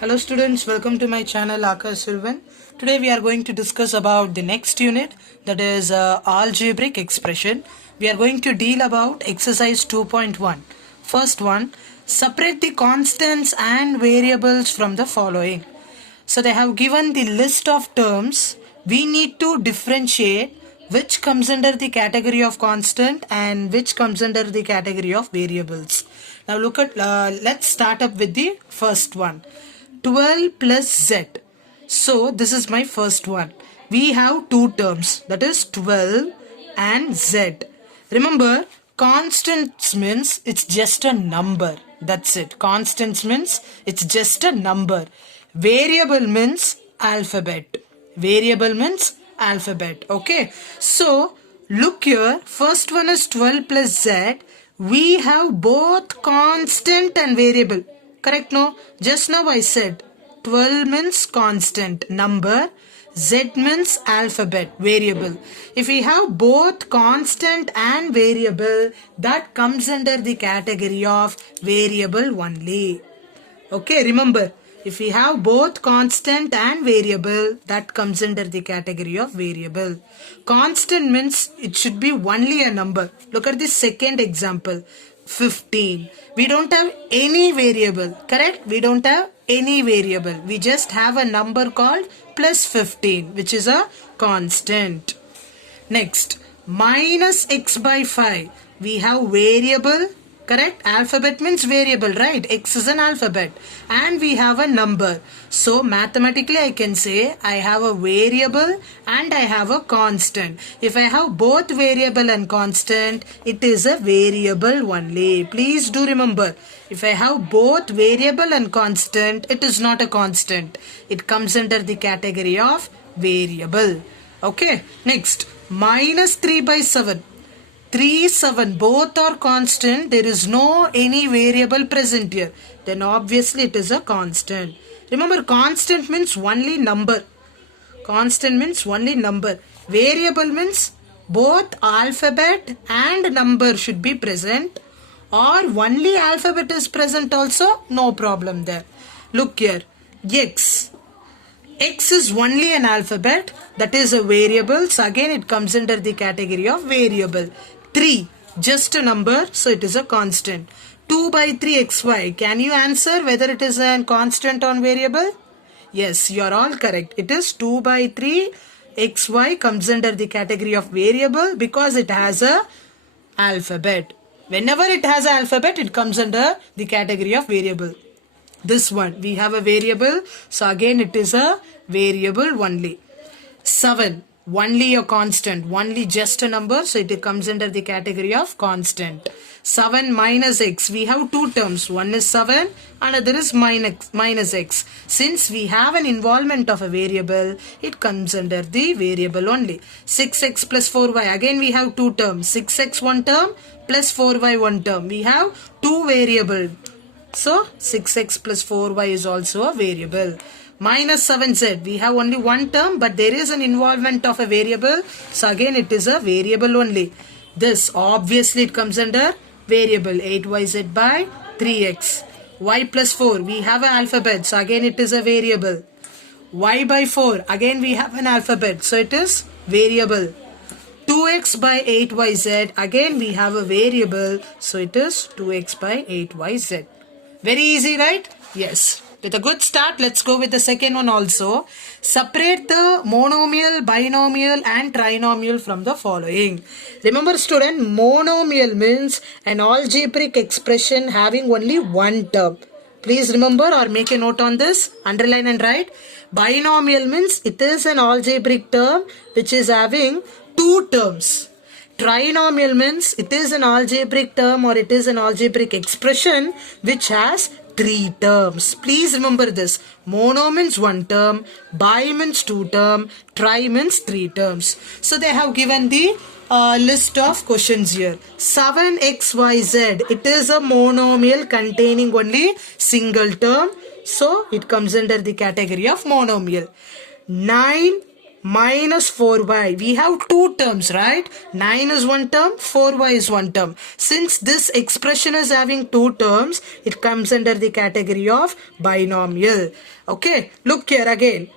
Hello students, welcome to my channel Akash Silvan. Today we are going to discuss about the next unit, that is algebraic expression. We are going to deal about exercise 2.1. First one, separate the constants and variables from the following. So they have given the list of terms. We need to differentiate which comes under the category of constant and which comes under the category of variables. Now look at, let's start up with the first one. 12 plus z. So this is my first one. We have two terms, that is 12 and z. Remember, constants means it's just a number. That's it. Constants means it's just a number. Variable means alphabet. Variable means alphabet. Okay. So look here. First one is 12 plus z. We have both constant and variable. Correct, no? Just now I said 12 means constant number, z means alphabet, variable. If we have both constant and variable, that comes under the category of variable only. Okay, remember, if we have both constant and variable, that comes under the category of variable. Constant means it should be only a number. Look at the second example. 15. We don't have any variable, correct? We don't have any variable. We just have a number called plus 15, which is a constant. Next, minus x by 5. We have variable, correct? Alphabet means variable, right? X is an alphabet. And we have a number. So mathematically I can say I have a variable and I have a constant. If I have both variable and constant, it is a variable only. Please do remember, if I have both variable and constant, it is not a constant. It comes under the category of variable. Okay. Next, minus 3 by 7. 3, 7, both are constant. There is no any variable present here. Then obviously it is a constant. Remember, constant means only number. Constant means only number. Variable means both alphabet and number should be present, or only alphabet is present also, no problem there. Look here, x. X is only an alphabet, that is a variable. So again it comes under the category of variable. 3, just a number, so it is a constant. 2 by 3 xy. Can you answer whether it is a constant or variable? Yes, you are all correct. It is 2 by 3 xy comes under the category of variable because it has a alphabet. Whenever it has an alphabet, it comes under the category of variable. This one, we have a variable, so again it is a variable only. 7, only a constant, only just a number, so it comes under the category of constant. 7 minus x, we have two terms, one is 7, another is minus x. Since we have an involvement of a variable, it comes under the variable only. 6x plus 4y, again we have two terms, 6x one term plus 4y one term. We have two variables. So 6x plus 4y is also a variable. Minus 7z, we have only one term, but there is an involvement of a variable. So again it is a variable only. This obviously it comes under variable. 8yz by 3x. Y plus 4, we have an alphabet. So again it is a variable. Y by 4, again we have an alphabet. So it is variable. 2x by 8yz, again we have a variable. So it is 2x by 8yz. Very easy, right? Yes. With a good start, let's go with the second one also. Separate the monomial, binomial and trinomial from the following. Remember student, monomial means an algebraic expression having only one term. Please remember or make a note on this, underline and write. Binomial means it is an algebraic term which is having two terms. Trinomial means it is an algebraic term or it is an algebraic expression which has three terms. Please remember this. Mono means one term, bi means two term, tri means three terms. So they have given the list of questions here. 7xyz, it is a monomial containing only single term. So it comes under the category of monomial. 9 minus 4y. We have two terms, right? 9 is one term, 4y is one term. Since this expression is having two terms, it comes under the category of binomial. Okay, look here again.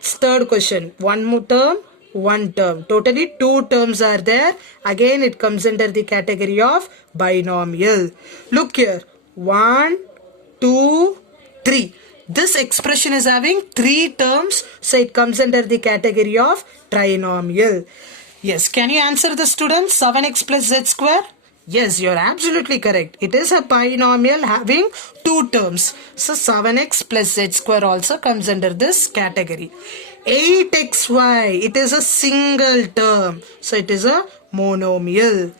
Third question. One more term, one term. Totally two terms are there. Again, it comes under the category of binomial. Look here. 1, 2, 3. This expression is having three terms, so it comes under the category of trinomial. Yes, can you answer the students? 7x plus z square? Yes, you're absolutely correct. It is a binomial having two terms. So 7x plus z square also comes under this category. 8xy, it is a single term. So it is a monomial.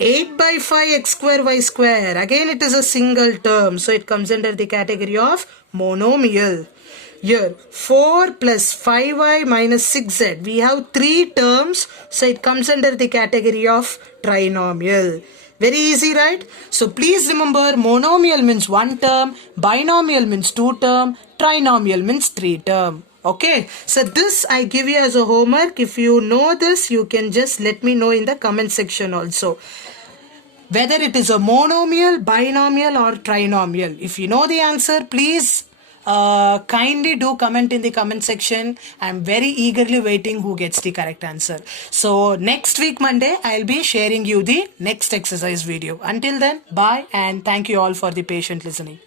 8 by 5 x square y square. Again it is a single term. So it comes under the category of monomial. Here 4 plus 5y minus 6z. We have three terms. So it comes under the category of trinomial. Very easy, right? So please remember, monomial means one term, binomial means two term, trinomial means three term. Okay, so this I give you as a homework. If you know this, you can just let me know in the comment section also, whether it is a monomial, binomial or trinomial. If you know the answer, please kindly do comment in the comment section. I'm very eagerly waiting who gets the correct answer. So next week Monday, I'll be sharing you the next exercise video. Until then, bye and thank you all for the patient listening.